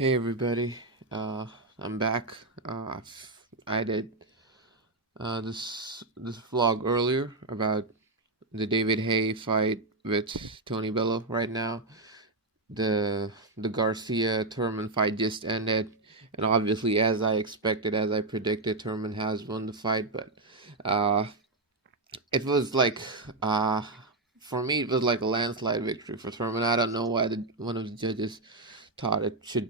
Hey everybody, I'm back. I did this vlog earlier about the David Hay fight with Tony Bello. Right now, the Garcia Thurman fight just ended, and obviously, as I expected, as I predicted, Thurman has won the fight. But uh, it was like uh, for me, it was like a landslide victory for Thurman. I don't know why one of the judges thought it should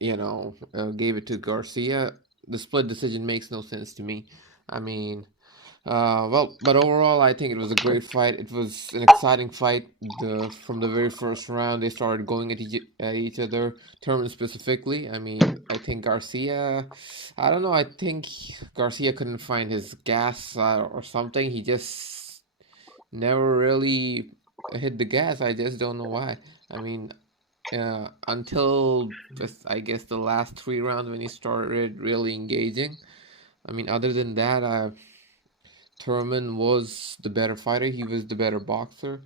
gave it to Garcia. The split decision makes no sense to me. I mean, but overall, I think it was a great fight. It was an exciting fight. From the very first round, they started going at each other. Thurman specifically. I mean, I think Garcia. I don't know. I think Garcia couldn't find his gas or something. He just never really hit the gas. I just don't know why. I mean, until just I guess the last three rounds when he started really engaging. I mean, other than that, Thurman was the better fighter. He was the better boxer,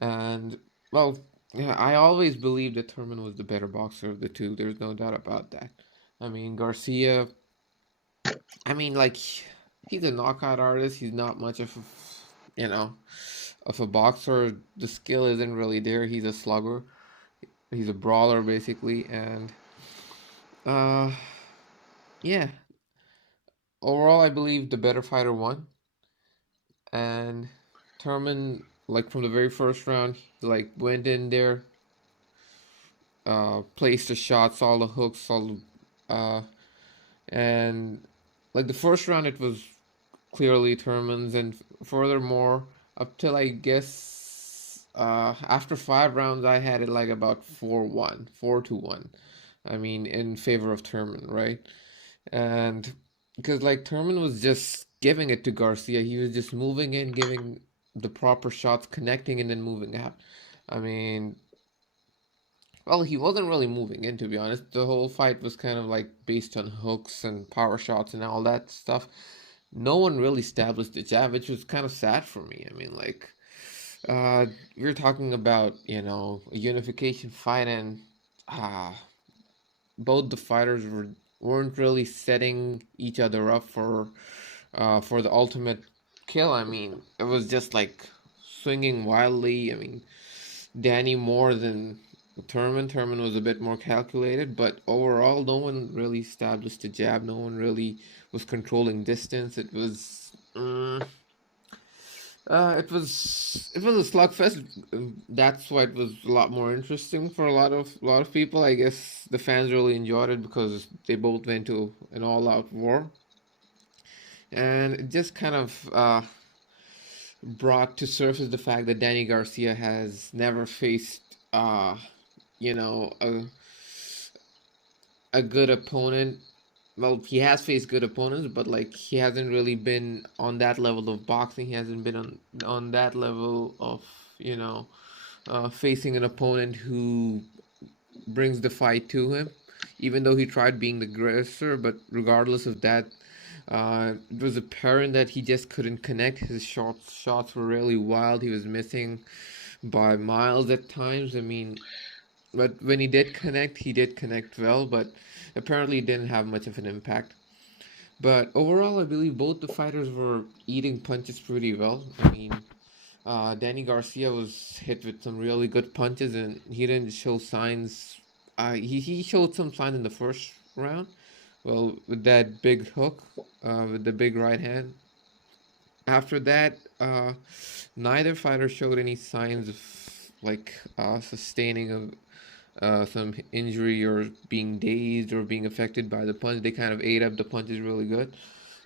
and well, yeah, I always believed that Thurman was the better boxer of the two. There's no doubt about that. I mean, Garcia. I mean, like he's a knockout artist. He's not much of you know of a boxer. The skill isn't really there. He's a slugger. He's a brawler basically, and uh yeah, overall, I believe the better fighter won, and Thurman, like from the very first round, he like went in there, placed the shots, all the hooks, and like the first round, it was clearly Thurman's, and furthermore, up till I guess after five rounds, I had it like about 4-1, 4-1. I mean, in favor of Thurman, right? And because like Thurman was just giving it to Garcia, he was just moving in, giving the proper shots, connecting, and then moving out. I mean, well, he wasn't really moving in, to be honest. The whole fight was kind of like based on hooks and power shots and all that stuff. No one really established the jab, which was kind of sad for me. I mean, like, uh, we're talking about, a unification fight, and uh, both the fighters weren't really setting each other up for the ultimate kill. I mean, it was just like swinging wildly. I mean, Danny more than Thurman. Thurman was a bit more calculated, but overall, no one really established a jab. No one really was controlling distance. It was a slugfest. That's why it was a lot more interesting for a lot of people. I guess the fans really enjoyed it because they both went to an all-out war, and it just kind of brought to surface the fact that Danny Garcia has never faced you know a a good opponent. Well, he has faced good opponents, but like he hasn't really been on that level of boxing. He hasn't been on that level of you know facing an opponent who brings the fight to him. Even though he tried being the aggressor, but regardless of that, it was apparent that he just couldn't connect. His shots were really wild. He was missing by miles at times. I mean, but when he did connect well, but apparently it didn't have much of an impact. But overall, I believe both the fighters were eating punches pretty well. I mean, Danny Garcia was hit with some really good punches, and he didn't show signs. He showed some signs in the first round. Well, with that big hook, with the big right hand. After that, neither fighter showed any signs of like sustaining some injury or being dazed or being affected by the punch. They kind of ate up the punches really good.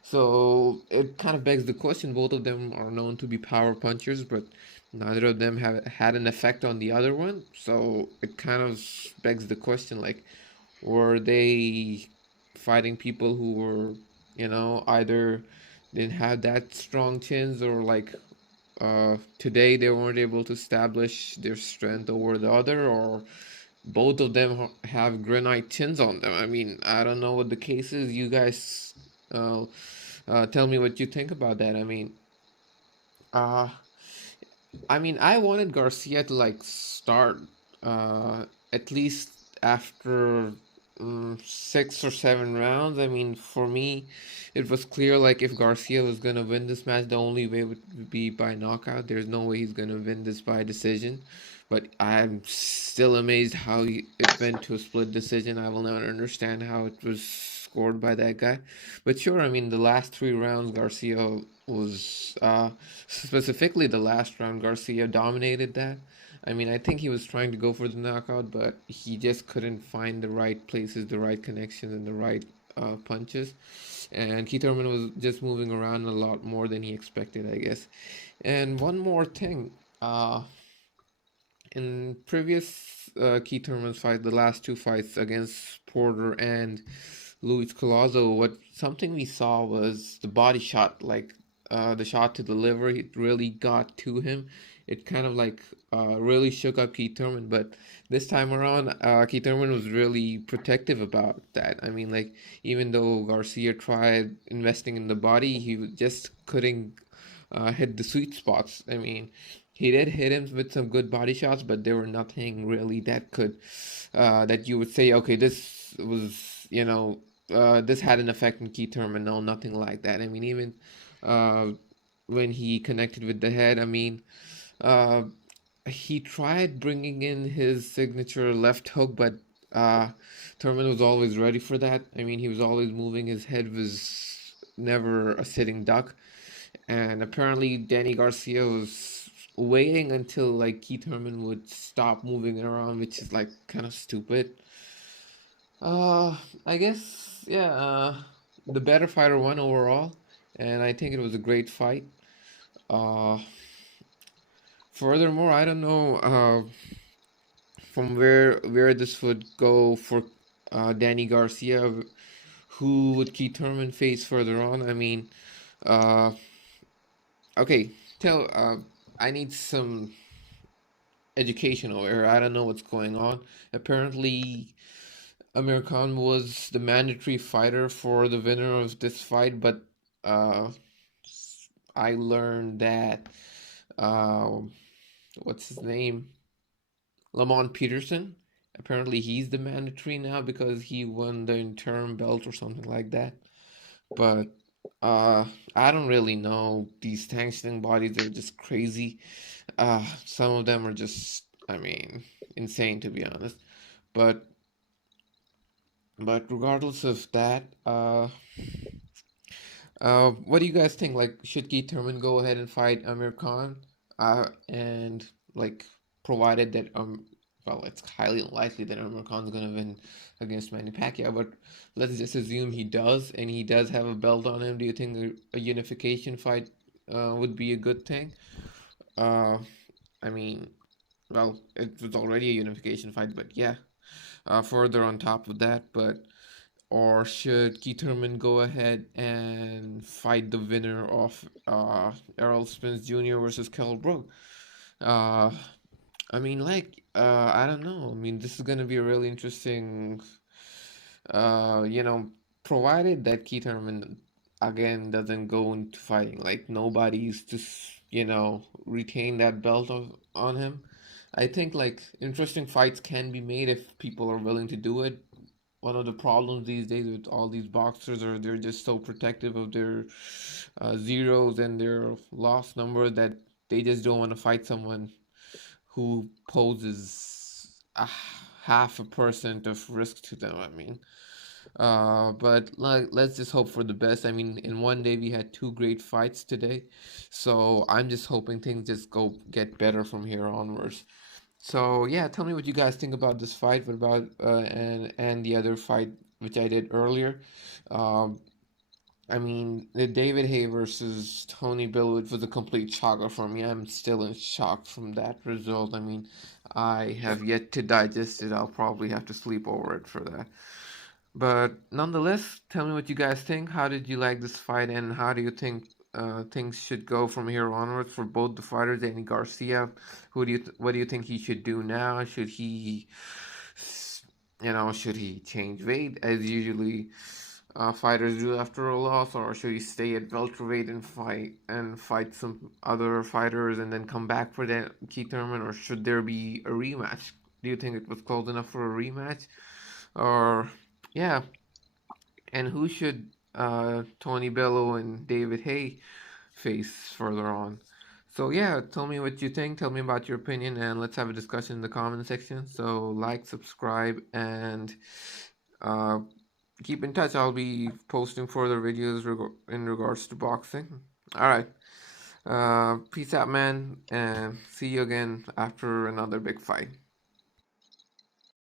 So it kind of begs the question. Both of them are known to be power punchers, but neither of them have had an effect on the other one. So it kind of begs the question, like, were they fighting people who were, either didn't have that strong chins, or like today they weren't able to establish their strength over the other, or both of them have granite chins on them. I mean, I don't know what the case is. You guys uh, tell me what you think about that. Uh, I wanted Garcia to like start uh, at least after. 6 or 7 rounds. I mean, for me, it was clear like if Garcia was gonna win this match, the only way would be by knockout. There's no way he's gonna win this by decision. But I'm still amazed how it went to a split decision. I will never understand how it was scored by that guy. But sure, I mean, the last 3 rounds, Garcia was, specifically the last round, Garcia dominated that. I mean, I think he was trying to go for the knockout, but he just couldn't find the right places, the right connections, and the right punches. And Keith Thurman was just moving around a lot more than he expected, I guess. And one more thing, in previous Keith Thurman's fight, the last two fights against Porter and Luis Colazo, what something we saw was the body shot, like the shot to the liver. It really got to him. It kind of like really shook up Keith Thurman. But this time around, Keith Thurman was really protective about that. I mean, like even though Garcia tried investing in the body, just couldn't hit the sweet spots. I mean, he did hit him with some good body shots, but there were nothing really that could that you would say, okay, this was, this had an effect on Keith Thurman. No, nothing like that. I mean, even uh, when he connected with the head, I mean, uh, he tried bringing in his signature left hook, but uh, Thurman was always ready for that. I mean, he was always moving. His head was never a sitting duck. And apparently, Danny Garcia was waiting until like Keith Herman would stop moving around, which is like kind of stupid. Uh, I guess yeah. The better fighter won overall, and I think it was a great fight. Uh, Furthermore, I don't know from where this would go for Danny Garcia. Who would Keith Thurman face further on? I mean, uh, okay, tell. I need some educational error. I don't know what's going on. Apparently, Amir Khan was the mandatory fighter for the winner of this fight, but uh, I learned that uh, what's his name? Lamont Peterson. Apparently, he's the mandatory now because he won the interim belt or something like that. But uh, I don't really know. These sanctioning bodies are just crazy. Some of them are just, I mean, insane to be honest. But regardless of that, what do you guys think? Like, should Keith Thurman go ahead and fight Amir Khan? And like, provided that well, it's highly unlikely that Amir Khan's gonna win against Manny Pacquiao, but let's just assume he does, and he does have a belt on him. Do you think a unification fight would be a good thing? Uh, I mean, well, it was already a unification fight, but yeah, further on top of that, but or should Keith Thurman go ahead and fight the winner of Errol Spence Jr. versus Kell Brook? Uh, I mean, like, I don't know. I mean, this is gonna be a really interesting, you know, provided that Keith Thurman again doesn't go into fighting, like nobody's just, retain that belt on him. I think like interesting fights can be made if people are willing to do it. One of the problems these days with all these boxers are they're just so protective of their zeros and their loss number that they just don't want to fight someone who poses a half a percent of risk to them. I mean, but like, let's just hope for the best. I mean, in one day we had two great fights today, so I'm just hoping things just go get better from here onwards. So yeah, tell me what you guys think about this fight. What about and the other fight which I did earlier? Um, I mean, the David Hay versus Tony Billwood was a complete shocker for me. I'm still in shock from that result. I mean, I have yet to digest it. I'll probably have to sleep over it for that. But nonetheless, tell me what you guys think. How did you like this fight, and how do you think things should go from here onwards for both the fighters? Danny Garcia, what do you think he should do now? Should he, should he change weight as usually fighters do after a loss, or should he stay at welterweight and fight some other fighters and then come back for that key tournament, or should there be a rematch? Do you think it was close enough for a rematch, or? yeah, and who should Tony Bello and David Hay face further on? So yeah, tell me what you think. Tell me about your opinion, and let's have a discussion in the comment section. So like, subscribe, and uh, keep in touch. I'll be posting further videos in regards to boxing. All right. Peace out, man, and see you again after another big fight.